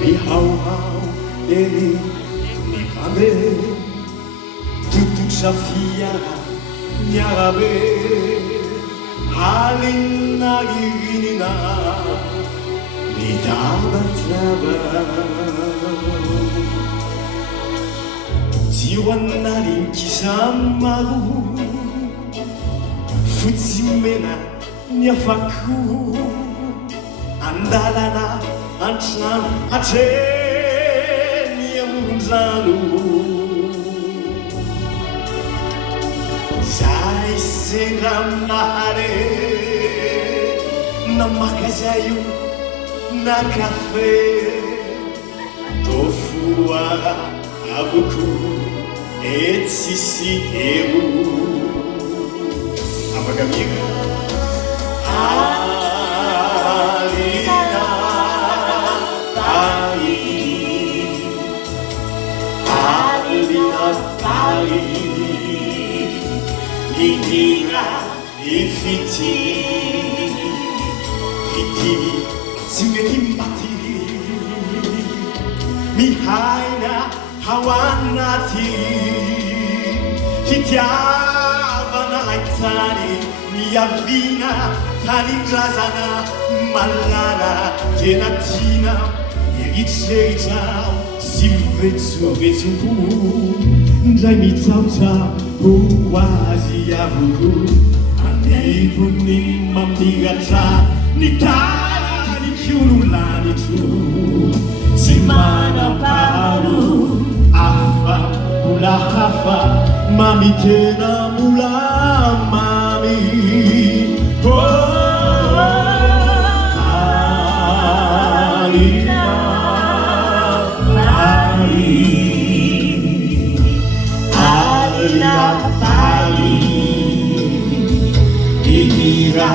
Mihau-hau ele mifande tutuk sa fiara miarabe halin nagiginina mitaba-taba jiwan narin kisamaru futsimena niafaku andalana antrano atreny amondrano zay sendra aminahare namaka zay io na kafe tofoara avoko etsisy ero afaka miega Mihira ifiti tsy mety maty mihaina ao anaty fitiavana haitany miavina tanindrazana malala tena tiana eritreritao sy mivetsovetsom-po ndray mitsaotsao ho azy avoko anivony mamiratra ny tarany fiolonlanitro tsy manam-paharo afa mbola hafa mamy tena mbola mamy Mihira,